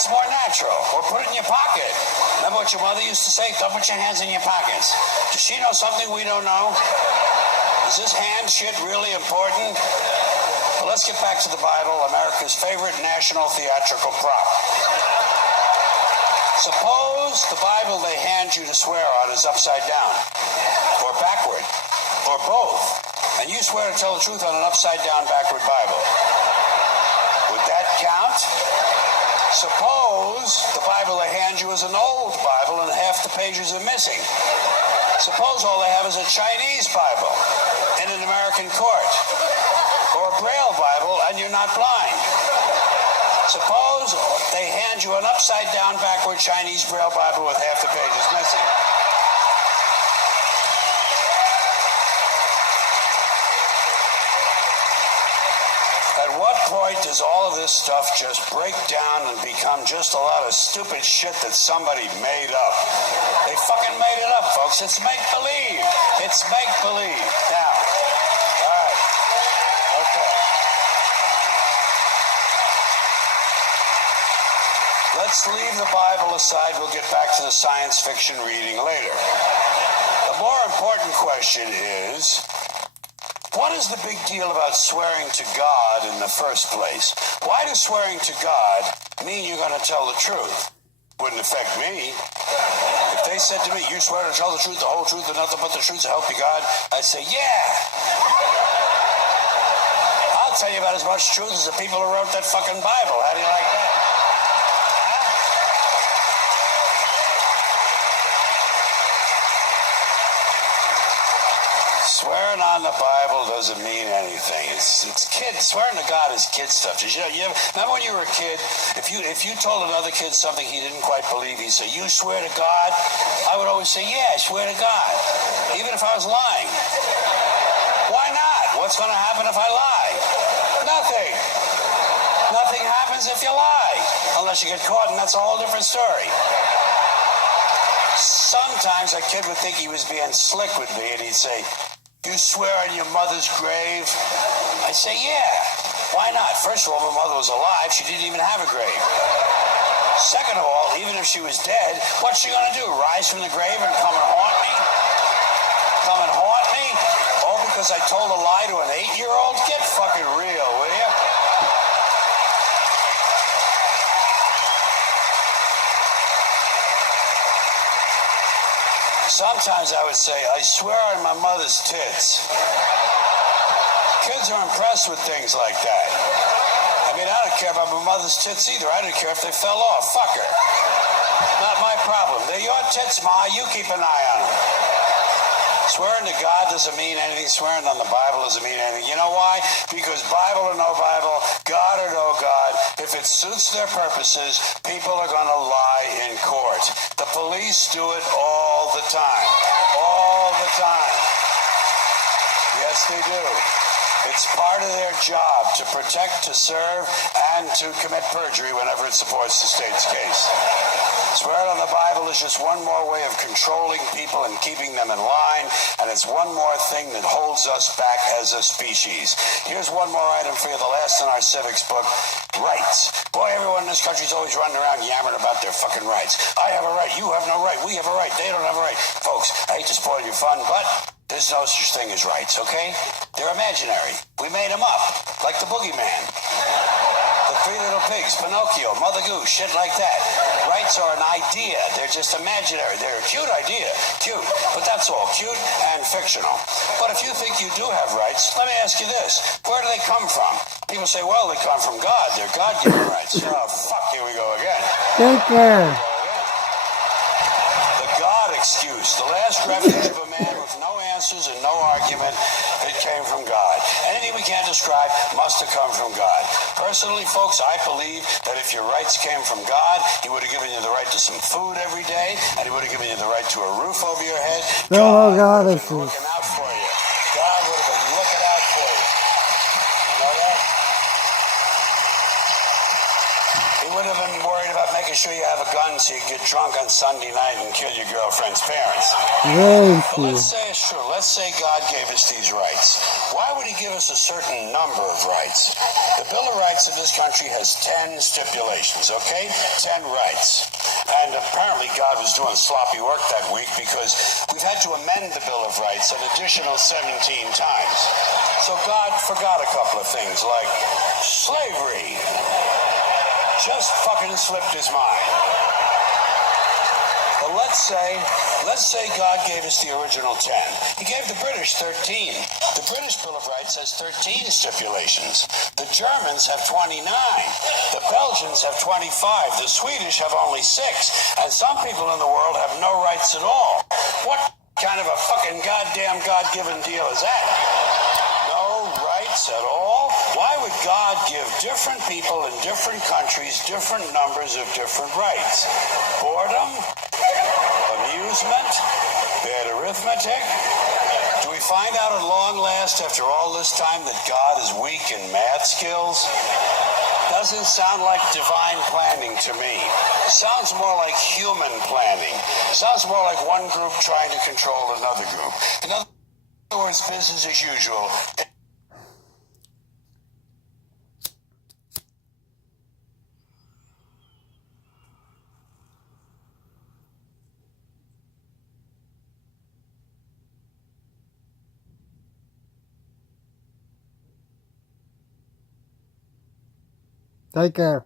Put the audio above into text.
It's more natural. Or put it in your pocket. Remember what your mother used to say? Don't put your hands in your pockets. Does she know something we don't know? Is this hand shit really important? Well, let's get back to the Bible, America's favorite national theatrical prop. Suppose the Bible they hand you to swear on is upside down, or backward, or both, and you swear to tell the truth on an upside down, backward Bible. Would that count? Suppose the Bible they hand you is an old Bible and half the pages are missing. Suppose all they have is a Chinese Bible in an American court, or a Braille Bible and you're not blind. Suppose they hand you an upside-down, backward Chinese Braille Bible with half the pages missing. At what point does all of this stuff just break down and become just a lot of stupid shit that somebody made up? They fucking made it up, folks. It's make-believe. It's make-believe. Now, all right. Okay. Let's leave the Bible aside. We'll get back to the science fiction reading later. The more important question is, what is the big deal about swearing to God in the first place? Why does swearing to God mean you're going to tell the truth? Wouldn't affect me. If they said to me, you swear to tell the truth, the whole truth, and nothing but the truth, so help you God, I'd say, yeah. I'll tell you about as much truth as the people who wrote that fucking Bible. How do you like that? Swearing on the Bible doesn't mean anything. It's kids. Swearing to God is kid stuff. Remember when you were a kid, if you told another kid something he didn't quite believe, he'd say, you swear to God? I would always say, yeah, I swear to God. Even if I was lying. Why not? What's going to happen if I lie? Nothing. Nothing happens if you lie. Unless you get caught, and that's a whole different story. Sometimes a kid would think he was being slick with me, and he'd say, you swear on your mother's grave? I say, yeah. Why not? First of all, my mother was alive. She didn't even have a grave. Second of all, even if she was dead, what's she going to do? Rise from the grave and come and haunt me? Come and haunt me? Oh, because I told a lie to an 8-year-old? Get fucking real, will you? Sometimes I would say, I swear on my mother's tits. Kids are impressed with things like that. I mean, I don't care about my mother's tits either. I don't care if they fell off. Fuck her. Not my problem. They're your tits, Ma. You keep an eye on them. Swearing to God doesn't mean anything. Swearing on the Bible doesn't mean anything. You know why? Because Bible or no Bible, God or no God, if it suits their purposes, people are going to lie in court. The police do it all the time. All the time. Yes, they do. It's part of their job to protect, to serve, and to commit perjury whenever it supports the state's case. Swearing on the Bible is just one more way of controlling people and keeping them in line, and it's one more thing that holds us back as a species. Here's one more item for you, the last in our civics book, rights. Boy, everyone in this country is always running around yammering about their fucking rights. I have a right, you have no right, we have a right, they don't have a right. Folks, I hate to spoil your fun, but there's no such thing as rights, okay? They're imaginary. We made them up, like the Boogeyman. The Three Little Pigs, Pinocchio, Mother Goose, shit like that. Rights are an idea. They're just imaginary. They're a cute idea. Cute. But that's all. Cute and fictional. But if you think you do have rights, let me ask you this. Where do they come from? People say, well, they come from God. They're God-given rights. Oh, fuck, here we go again. Take care. The God excuse. The last refuge of a man with no answers and no argument. It came from God. Anything we can't describe must have come from God. Personally, folks, I believe that if your rights came from God, He would have given you the right to some food every day, and He would have given you the right to a roof over your head. No, God would have been looking out for you. God would have been looking out for you. You know that? He wouldn't have been worried about making sure you have a gun so you can get drunk on Sunday night and kill your girlfriend's parents. Very But true. let's say it's true. Let's say God gave us these rights. Why would he give us a certain number of rights? The Bill of Rights of this country has 10 stipulations, okay? 10 rights. And apparently God was doing sloppy work that week because we've had to amend the Bill of Rights an additional 17 times. So God forgot a couple of things like slavery. Just fucking slipped his mind. But let's say God gave us the original 10. He gave the British 13. The British Bill of Rights has 13 stipulations. The Germans have 29. The Belgians have 25. The Swedish have only 6. And some people in the world have no rights at all. What kind of a fucking goddamn God-given deal is that? No rights at all? Why would God give different people in different countries different numbers of different rights? Boredom? Amusement? Bad arithmetic? Do we find out at long last after all this time that God is weak in math skills? Doesn't sound like divine planning to me. Sounds more like human planning. Sounds more like one group trying to control another group. In other words, business as usual. Take care.